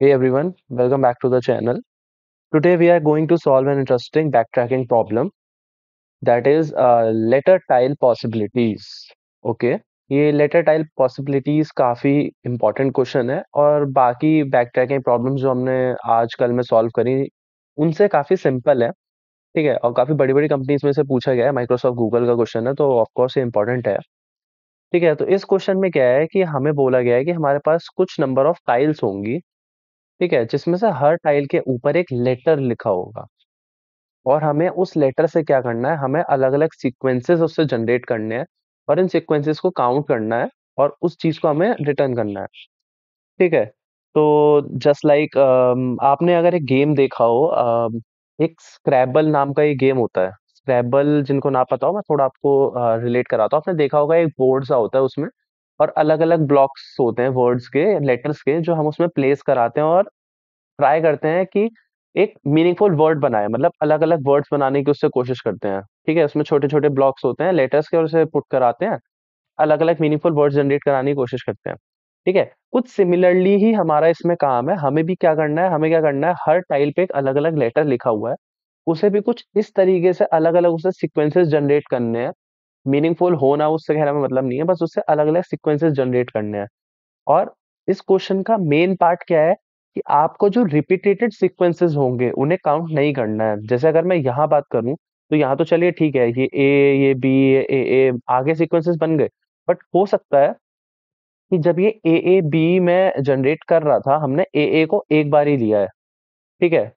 Hey everyone, welcome back to the channel. Today we are going to solve an interesting backtracking problem that is letter tile possibilities. Okay, ये letter tile possibilities काफी important question है और बाकी backtracking problems जो हमने आजकल में solve करी उनसे काफी सिंपल है। ठीक है, और काफी बड़ी बड़ी कंपनीज में से पूछा गया है, माइक्रोसॉफ्ट गूगल का क्वेश्चन है तो ऑफ कोर्स ये इंपॉर्टेंट है। ठीक है, तो इस क्वेश्चन में क्या है कि हमें बोला गया है कि हमारे पास कुछ नंबर ऑफ टाइल्स होंगी। ठीक है, जिसमें से हर टाइल के ऊपर एक लेटर लिखा होगा और हमें उस लेटर से क्या करना है, हमें अलग अलग सीक्वेंसेस उससे जनरेट करने हैं और इन सीक्वेंसेस को काउंट करना है और उस चीज को हमें रिटर्न करना है। ठीक है, तो जस्ट लाइक आपने अगर एक गेम देखा हो, एक स्क्रैबल नाम का एक गेम होता है। स्क्रैबल जिनको ना पता हो मैं थोड़ा आपको रिलेट कराता हूँ। आपने देखा होगा एक बोर्ड सा होता है उसमें और अलग अलग ब्लॉक्स होते हैं वर्ड्स के, लेटर्स के, जो हम उसमें प्लेस कराते हैं और ट्राई करते हैं कि एक मीनिंगफुल वर्ड बनाए, मतलब अलग अलग वर्ड्स बनाने की उससे कोशिश करते हैं। ठीक है, उसमें छोटे छोटे ब्लॉक्स होते हैं लेटर्स के और उसे पुट कराते हैं, अलग अलग मीनिंगफुल वर्ड्स जनरेट कराने की कोशिश करते हैं। ठीक है, कुछ सिमिलरली ही हमारा इसमें काम है। हमें भी क्या करना है, हमें क्या करना है, हर टाइल पे एक अलग अलग लेटर लिखा हुआ है, उसे भी कुछ इस तरीके से अलग अलग उसे सीक्वेंसेस जनरेट करने हैं। मीनिंगफुल हो ना उससे कहने में मतलब नहीं है, बस उससे अलग अलग सीक्वेंसेस जनरेट करने हैं। और इस क्वेश्चन का मेन पार्ट क्या है कि आपको जो रिपीटेटेड सीक्वेंसेस होंगे उन्हें काउंट नहीं करना है। जैसे अगर मैं यहाँ बात करूं तो यहाँ तो चलिए ठीक है, ये ए, ये बी, ये ए आगे सीक्वेंसेस बन गए। बट हो सकता है कि जब ये ए बी में जनरेट कर रहा था, हमने ए को एक बार ही लिया है। ठीक है,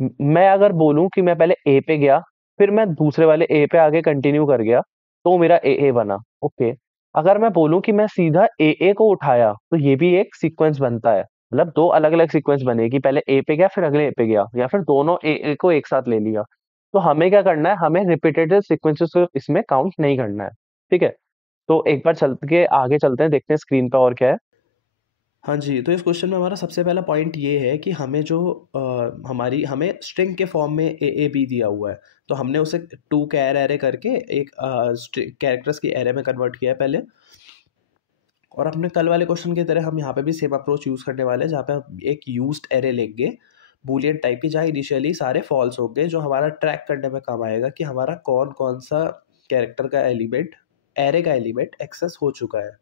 मैं अगर बोलूं कि मैं पहले ए पे गया, फिर मैं दूसरे वाले ए पे आगे कंटिन्यू कर गया, तो मेरा ए बना। ओके, अगर मैं बोलूं कि मैं सीधा ए को उठाया, तो ये भी एक सीक्वेंस बनता है। मतलब दो अलग अलग सीक्वेंस बनेगी, पहले ए पे गया फिर अगले ए पे गया, या फिर दोनों ए को एक साथ ले लिया। तो हमें क्या करना है, हमें रिपीटेड सीक्वेंसेस को इसमें काउंट नहीं करना है। ठीक है, तो एक बार चल के आगे चलते हैं, देखते हैं स्क्रीन पे और क्या है। हाँ जी, तो इस क्वेश्चन में हमारा सबसे पहला पॉइंट ये है कि हमें जो हमें स्ट्रिंग के फॉर्म में ए बी दिया हुआ है। तो हमने उसे टू कैर एरे करके एक कैरेक्टर्स की एरे में कन्वर्ट किया है पहले। और अपने कल वाले क्वेश्चन की तरह हम यहाँ पे भी सेम अप्रोच यूज़ करने वाले हैं, जहाँ पे हम एक यूज्ड एरे लेंगे बूलियन टाइप की, जहाँ इनिशियली सारे फॉल्स होंगे, जो हमारा ट्रैक करने में काम आएगा कि हमारा कौन कौन सा कैरेक्टर का एलिमेंट, एरे का एलिमेंट एक्सेस हो चुका है।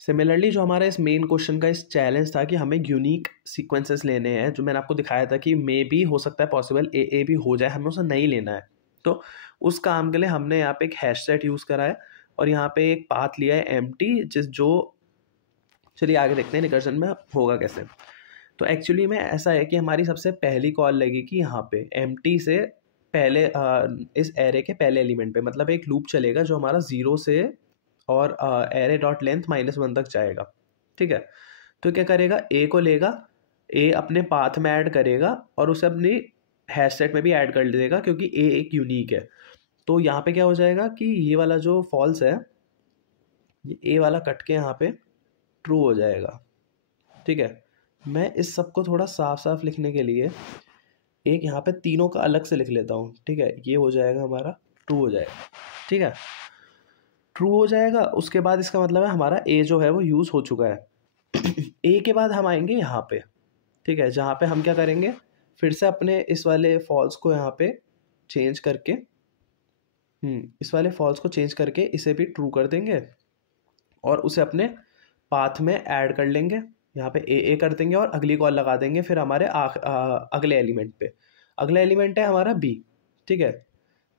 सिमिलरली जो हमारा इस मेन क्वेश्चन का इस चैलेंज था कि हमें यूनिक सीक्वेंसेस लेने हैं, जो मैंने आपको दिखाया था कि मे भी हो सकता है पॉसिबल ए भी हो जाए, हमें उसे नहीं लेना है। तो उस काम के लिए हमने यहाँ पे एक हैश सेट यूज़ करा है और यहाँ पे एक पाथ लिया है एम्प्टी, जिस जो चलिए आगे देखते हैं रिकर्जन में होगा कैसे। तो एक्चुअली में ऐसा है कि हमारी सबसे पहली कॉल लगेगी यहाँ पे एम्प्टी से पहले, इस एरे के पहले एलिमेंट पे, मतलब एक लूप चलेगा जो हमारा जीरो से और एरे डॉट लेंथ -1 तक जाएगा। ठीक है, तो क्या करेगा, ए को लेगा, ए अपने पाथ में ऐड करेगा और उसे अपनी हैश सेट में भी ऐड कर देगा, क्योंकि ए एक यूनिक है। तो यहाँ पे क्या हो जाएगा कि ये वाला जो फॉल्स है, ये ए वाला कट के यहाँ पे ट्रू हो जाएगा। ठीक है, मैं इस सब को थोड़ा साफ साफ लिखने के लिए एक यहाँ पे तीनों का अलग से लिख लेता हूँ। ठीक है, ये हो जाएगा हमारा ट्रू हो जाएगा। ठीक है, ट्रू हो जाएगा, उसके बाद इसका मतलब है हमारा ए जो है वो यूज़ हो चुका है। ए के बाद हम आएंगे यहाँ पे। ठीक है, जहाँ पे हम क्या करेंगे, फिर से अपने इस वाले फॉल्स को यहाँ पे चेंज करके, इस वाले फॉल्स को चेंज करके इसे भी ट्रू कर देंगे और उसे अपने पाथ में ऐड कर लेंगे। यहाँ पे ए कर देंगे और अगली कॉल लगा देंगे फिर हमारे अगले एलिमेंट पे। अगला एलिमेंट है हमारा बी। ठीक है,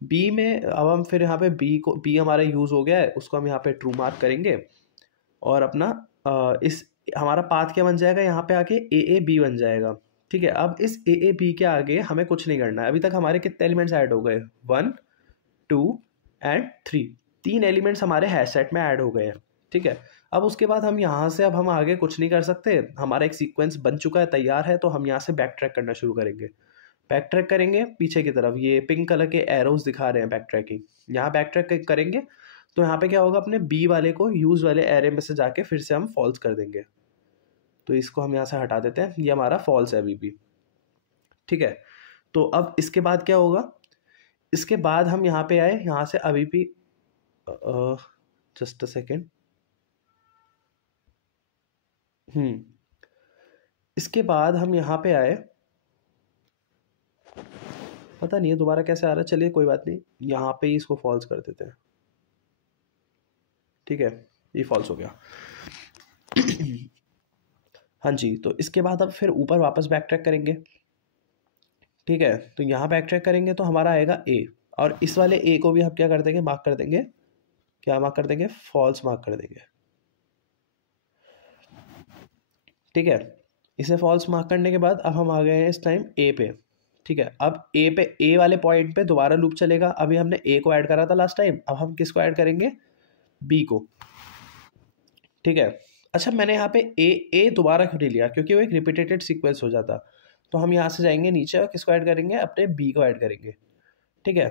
बी में अब हम फिर यहाँ पे बी हमारा यूज़ हो गया है, उसको हम यहाँ पे ट्रू मार्क करेंगे और अपना इस हमारा पाथ क्या बन जाएगा, यहाँ पे आके ए बी बन जाएगा। ठीक है, अब इस ए बी के आगे हमें कुछ नहीं करना है। अभी तक हमारे कितने एलिमेंट्स ऐड हो गए, 1 2 एंड 3। तीन एलिमेंट्स हमारे हैश सेट में ऐड हो गए हैं। ठीक है, अब उसके बाद हम यहाँ से अब हम आगे कुछ नहीं कर सकते, हमारा एक सीक्वेंस बन चुका है, तैयार है। तो हम यहाँ से बैक ट्रैक करना शुरू करेंगे। बैक ट्रैक करेंगे पीछे की तरफ, ये पिंक कलर के एरोज दिखा रहे हैं बैक ट्रैकिंग। यहाँ बैक ट्रैक करेंगे तो यहाँ पे क्या होगा, अपने बी वाले को यूज वाले एरे में से जाके फिर से हम फॉल्स कर देंगे। तो इसको हम यहाँ से हटा देते हैं, ये हमारा फॉल्स है अभी भी। ठीक है, तो अब इसके बाद क्या होगा, इसके बाद हम यहाँ पे आए, यहाँ से अभी भी जस्ट अ सेकेंड। हम्म इसके बाद हम यहाँ पे आए, पता नहीं है दोबारा कैसे आ रहा है, चलिए कोई बात नहीं, यहाँ पे ही इसको फॉल्स कर देते हैं। ठीक है, ये फॉल्स हो गया। हाँ जी, तो इसके बाद अब फिर ऊपर वापस बैक ट्रैक करेंगे। ठीक है, तो यहाँ बैक ट्रैक करेंगे तो हमारा आएगा ए, और इस वाले ए को भी हम क्या कर देंगे, मार्क कर देंगे, क्या मार्क कर देंगे, फॉल्स मार्क कर देंगे। ठीक है, इसे फॉल्स मार्क करने के बाद अब हम आ गए हैं इस टाइम ए पे। ठीक है, अब ए पे, ए वाले पॉइंट पे दोबारा लूप चलेगा। अभी हमने ए को ऐड करा था लास्ट टाइम, अब हम किसको ऐड करेंगे, बी को। ठीक है, अच्छा मैंने यहाँ पे ए दोबारा क्यों नहीं लिया, क्योंकि वो एक रिपीटेटेड सीक्वेंस हो जाता। तो हम यहाँ से जाएंगे नीचे और किसको ऐड करेंगे, अपने बी को ऐड करेंगे। ठीक है,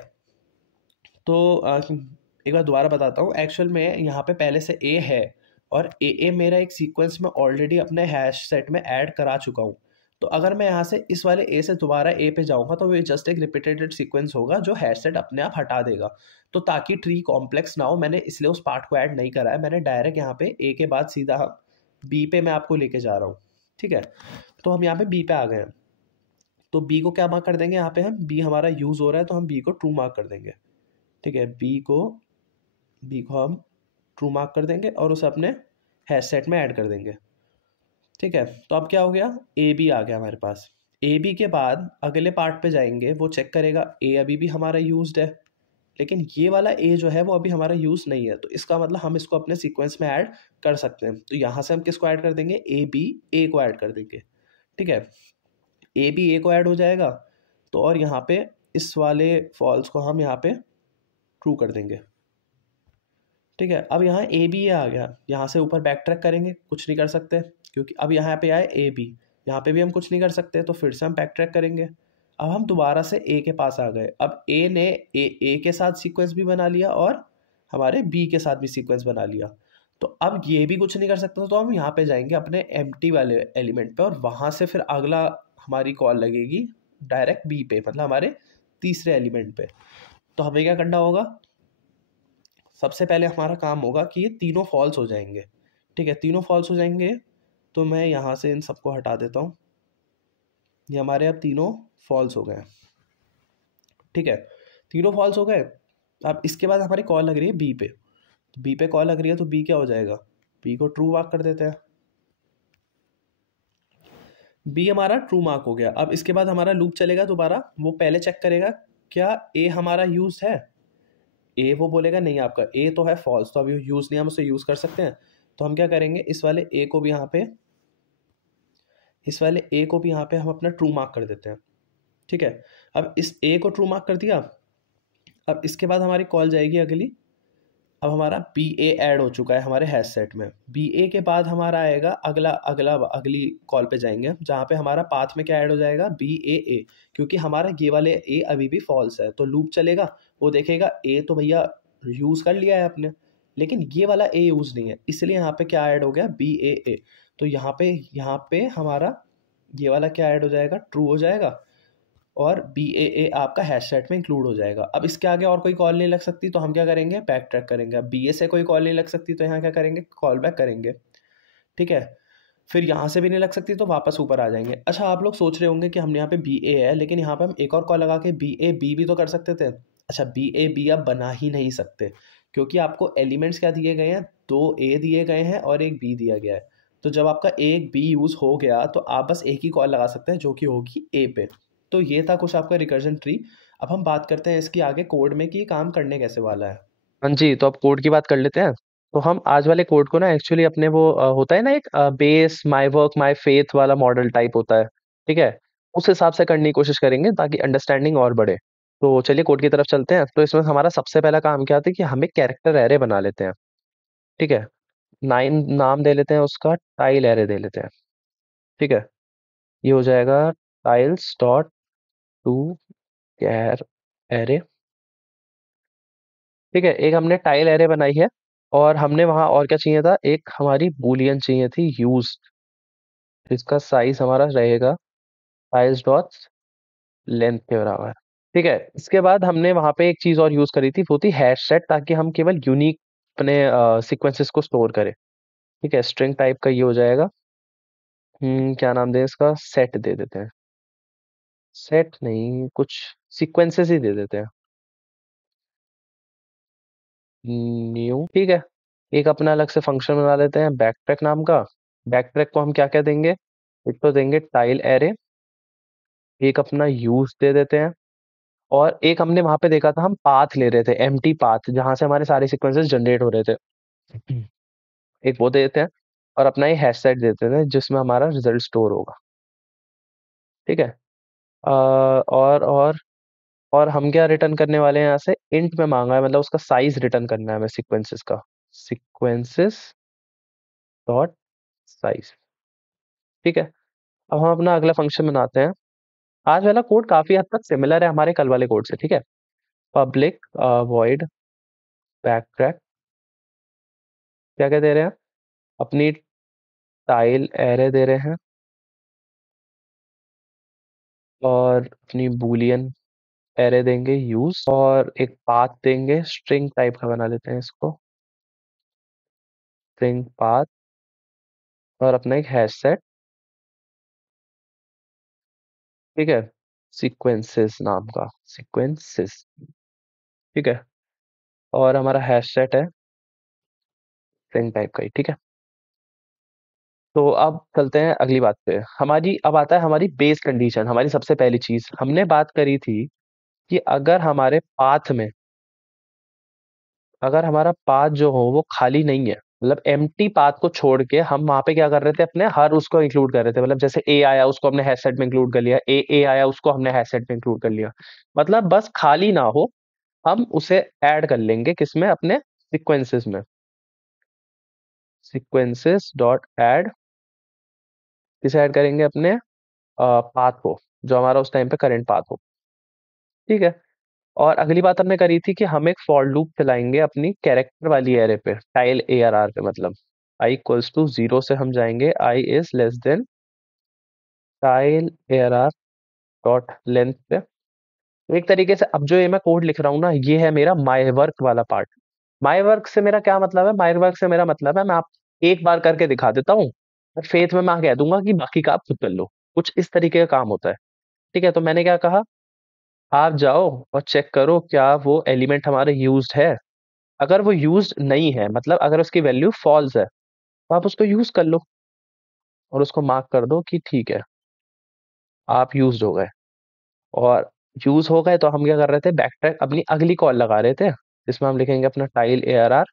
तो एक बार दोबारा बताता हूँ, एक्चुअल में यहाँ पे पहले से ए है, और ए मेरा एक सीक्वेंस में ऑलरेडी अपने हैश सेट में ऐड करा चुका हूँ। तो अगर मैं यहाँ से इस वाले ए से दोबारा ए पे जाऊँगा तो वो जस्ट एक रिपीटेटेड सीक्वेंस होगा जो हैश सेट अपने आप हटा देगा। तो ताकि ट्री कॉम्प्लेक्स ना हो, मैंने इसलिए उस पार्ट को ऐड नहीं करा है, मैंने डायरेक्ट यहाँ पे ए के बाद सीधा बी पे मैं आपको लेके जा रहा हूँ। ठीक है, तो हम यहाँ पे बी पे आ गए हैं, तो बी को क्या मार्क कर देंगे, यहाँ पे हम बी हमारा यूज़ हो रहा है तो हम बी को ट्रू मार्क कर देंगे। ठीक है, बी को हम ट्रू मार्क कर देंगे और उसे अपने हैश सेट में ऐड कर देंगे। ठीक है, तो अब क्या हो गया, ए बी आ गया हमारे पास। ए बी के बाद अगले पार्ट पे जाएंगे, वो चेक करेगा ए अभी भी हमारा यूज्ड है, लेकिन ये वाला ए जो है वो अभी हमारा यूज नहीं है, तो इसका मतलब हम इसको अपने सीक्वेंस में ऐड कर सकते हैं। तो यहाँ से हम किसको ऐड कर देंगे, ए बी ए को ऐड कर देंगे। ठीक है, ए बी ए को ऐड हो जाएगा, तो और यहाँ पे इस वाले फॉल्स को हम यहाँ पे ट्रू कर देंगे। ठीक है, अब यहाँ ए बी आ गया, यहाँ से ऊपर बैक ट्रैक करेंगे, कुछ नहीं कर सकते, क्योंकि अब यहाँ पे आए ए बी, यहाँ पे भी हम कुछ नहीं कर सकते, तो फिर से हम बैक ट्रैक करेंगे। अब हम दोबारा से ए के पास आ गए, अब ए ने ए के साथ सीक्वेंस भी बना लिया और हमारे बी के साथ भी सीक्वेंस बना लिया। तो अब ये भी कुछ नहीं कर सकते, तो हम यहाँ पे जाएंगे अपने एम्प्टी वाले एलिमेंट पे, और वहाँ से फिर अगला हमारी कॉल लगेगी डायरेक्ट बी पे, मतलब हमारे तीसरे एलिमेंट पे। तो हमें क्या करना होगा, सबसे पहले हमारा काम होगा कि ये तीनों फॉल्स हो जाएंगे। ठीक है, तीनों फॉल्स हो जाएंगे, तो मैं यहाँ से इन सबको हटा देता हूँ, ये हमारे अब तीनों फॉल्स हो गए। ठीक है, तीनों फॉल्स हो गए। अब इसके बाद हमारी कॉल लग रही है बी पे, तो बी पे कॉल लग रही है, तो बी क्या हो जाएगा, बी को ट्रू मार्क कर देते हैं। बी हमारा ट्रू मार्क हो गया। अब इसके बाद हमारा लूप चलेगा दोबारा, वो पहले चेक करेगा क्या ए हमारा यूज है, ए वो बोलेगा नहीं आपका ए तो है फॉल्स, तो अभी यूज़ नहीं, हम उसे यूज़ कर सकते हैं। तो हम क्या करेंगे, इस वाले ए को भी यहाँ पे हम अपना ट्रू मार्क कर देते हैं। ठीक है, अब इस ए को ट्रू मार्क कर दिया। अब इसके बाद हमारी कॉल जाएगी अगली, अब हमारा बी ए ऐड हो चुका है हमारे हैश सेट में। बी ए के बाद हमारा आएगा अगला अगला अगली कॉल पे जाएंगे, जहाँ पे हमारा पाथ में क्या ऐड हो जाएगा, बी ए, क्योंकि हमारा ये वाले ए अभी भी फॉल्स है, तो लूप चलेगा, वो देखेगा ए तो भैया यूज़ कर लिया है आपने, लेकिन ये वाला ए यूज़ नहीं है, इसलिए यहाँ पे क्या ऐड हो गया, बी ए। तो यहाँ पे हमारा ये वाला क्या ऐड हो जाएगा, ट्रू हो जाएगा, और बी ए आपका हैश सेट में इंक्लूड हो जाएगा। अब इसके आगे और कोई कॉल नहीं लग सकती, तो हम क्या करेंगे, बैक ट्रैक करेंगे। अब बी ए से कोई कॉल नहीं लग सकती, तो यहाँ क्या करेंगे, कॉल बैक करेंगे। ठीक है, फिर यहाँ से भी नहीं लग सकती, तो वापस ऊपर आ जाएंगे। अच्छा, आप लोग सोच रहे होंगे कि हमने यहाँ पे बी ए है, लेकिन यहाँ पे हम एक और कॉल लगा के बी ए बी भी तो कर सकते थे। अच्छा, बी ए बी आप बना ही नहीं सकते, क्योंकि आपको एलिमेंट्स क्या दिए गए हैं, दो ए दिए गए हैं और एक बी दिया गया है। तो जब आपका एक बी यूज़ हो गया, तो आप बस एक ही कॉल लगा सकते हैं, जो कि होगी ए पे। तो ये था कुछ आपका रिकर्जन ट्री। अब हम बात करते हैं इसकी आगे कोड में कि ये काम करने कैसे वाला है। हाँ जी, तो अब कोड की बात कर लेते हैं। तो हम आज वाले कोड को ना एक्चुअली अपने वो होता है ना एक base my work my faith वाला मॉडल टाइप होता है, ठीक है, उस हिसाब से करने की कोशिश करेंगे ताकि अंडरस्टैंडिंग और बढ़े। तो चलिए कोड की तरफ चलते हैं। तो इसमें हमारा सबसे पहला काम क्या था कि हम एक कैरेक्टर एरे बना लेते हैं। ठीक है, नाइन नाम दे लेते हैं उसका, टाइल एरे दे लेते हैं। ठीक है, ये हो जाएगा tiles dot to char array. ठीक है, एक हमने टाइल एरे बनाई है, और हमने वहां और क्या चाहिए था, एक हमारी बूलियन चाहिए थी यूज, जिसका साइज हमारा रहेगा टाइल्स डॉट लेंथ के बराबर। ठीक है, इसके बाद हमने वहां पे एक चीज और यूज करी थी, वो थी हैश सेट, ताकि हम केवल यूनिक अपने सीक्वेंसेस को स्टोर करें। ठीक है, स्ट्रिंग टाइप का ये हो जाएगा। क्या नाम दें इसका, सेट दे देते हैं। सेट नहीं, कुछ सीक्वेंसेस ही दे देते हैं। न्यू, ठीक है। एक अपना अलग से फंक्शन बना लेते हैं बैक ट्रैक नाम का। बैक ट्रैक को हम क्या क्या देंगे, एक तो देंगे टाइल एरे, एक अपना यूज दे देते हैं, और एक हमने वहां पे देखा था, हम पाथ ले रहे थे, एम्प्टी पाथ, जहां से हमारे सारे सीक्वेंसेस जनरेट हो रहे थे। एक वो दे देते हैं, और अपना ये हैश सेट देते थे जिसमें हमारा रिजल्ट स्टोर होगा। ठीक है। और हम क्या रिटर्न करने वाले हैं यहाँ से, इंट में मांगा है, मतलब उसका साइज रिटर्न करना है हमें सीक्वेंसेस का। Sequences dot size. ठीक है। अब हम अपना अगला फंक्शन बनाते हैं। आज वाला कोड काफी हद तक सिमिलर है हमारे कल वाले कोड से, ठीक है। पब्लिक वॉइड बैकट्रैक, क्या क्या दे रहे हैं, अपनी टाइल एरे दे रहे हैं, और अपनी बूलियन एरे देंगे यूज, और एक पाथ देंगे, स्ट्रिंग टाइप का बना लेते हैं इसको, स्ट्रिंग पाथ, और अपना एक हैश सेट। ठीक है। सीक्वेंसेस नाम का, सीक्वेंसेस। ठीक है। और हमारा हैश सेट है स्ट्रिंग टाइप का ही, ठीक है। तो अब चलते हैं अगली बात पे। हमारी अब आता है हमारी बेस कंडीशन, हमारी सबसे पहली चीज हमने बात करी थी कि अगर हमारा पाथ जो हो वो खाली नहीं है, मतलब एम्प्टी पाथ को छोड़ के हम वहां पे क्या कर रहे थे, अपने हर उसको इंक्लूड कर रहे थे, मतलब जैसे ए आया उसको हमने हैश सेट में इंक्लूड कर लिया, ए आया उसको हमने हैश सेट में इंक्लूड कर लिया, मतलब बस खाली ना हो, हम उसे ऐड कर लेंगे किसमें, अपने सीक्वेंसेस में। सीक्वेंसेस डॉट ऐड, किसे ऐड करेंगे, अपने पाथ को, जो हमारा उस टाइम पे करंट पाथ हो। ठीक है। और अगली बात हमने करी थी कि हम एक फॉर लूप चलाएंगे अपनी कैरेक्टर वाली एरे पे, टाइल ए आर आर पे, मतलब आई इक्वल्स टू जीरो से हम जाएंगे I is less than till A R R dot length पे। एक तरीके से अब जो ये मैं कोड लिख रहा हूँ ना, ये है मेरा माई वर्क वाला पार्ट। माई वर्क से मेरा क्या मतलब है, माई वर्क से मेरा मतलब है, मैं आप एक बार करके दिखा देता हूँ, फेथ में मैं कह दूंगा कि बाकी का आप खुद कर लो। कुछ इस तरीके का काम होता है। ठीक है। तो मैंने क्या कहा, आप जाओ और चेक करो क्या वो एलिमेंट हमारे यूज्ड है। अगर वो यूज्ड नहीं है, मतलब अगर उसकी वैल्यू फॉल्स है, तो आप उसको यूज कर लो, और उसको मार्क कर दो कि ठीक है, आप यूज्ड हो गए। और यूज हो गए तो हम क्या कर रहे थे, बैक ट्रैक अपनी अगली कॉल लगा रहे थे, जिसमें हम लिखेंगे अपना tile A R R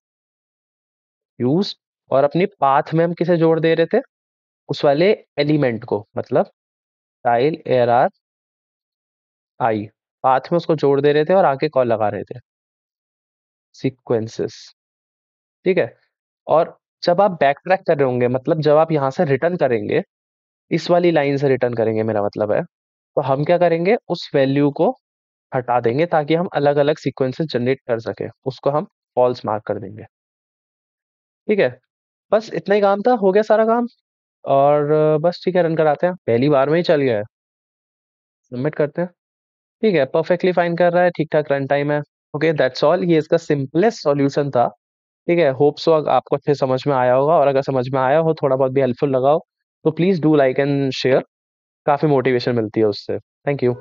use, और अपनी पाथ में हम किसे जोड़ दे रहे थे, उस वाले एलिमेंट को, मतलब tile A R are I, path में उसको जोड़ दे रहे थे और आगे कॉल लगा रहे थे सीक्वेंसेस। ठीक है। और जब आप बैक ट्रैक कर रहे होंगे, मतलब जब आप यहाँ से रिटर्न करेंगे, इस वाली लाइन से रिटर्न करेंगे मेरा मतलब है, तो हम क्या करेंगे, उस वैल्यू को हटा देंगे ताकि हम अलग अलग सीक्वेंसेस जनरेट कर सके, उसको हम फॉल्स मार्क कर देंगे। ठीक है। बस इतना ही काम था, हो गया सारा काम। और बस ठीक है, रन कराते हैं, पहली बार में ही चल गया है। सबमिट करते हैं। ठीक है, परफेक्टली फाइन कर रहा है, ठीक ठाक रन टाइम है। ओके, दैट्स ऑल, ये इसका सिंपलेस्ट सॉल्यूशन था। ठीक है, होप सो आपको अच्छे समझ में आया होगा, और अगर समझ में आया हो, थोड़ा बहुत भी हेल्पफुल लगा हो, तो please do like and share, काफी मोटिवेशन मिलती है उससे। Thank you.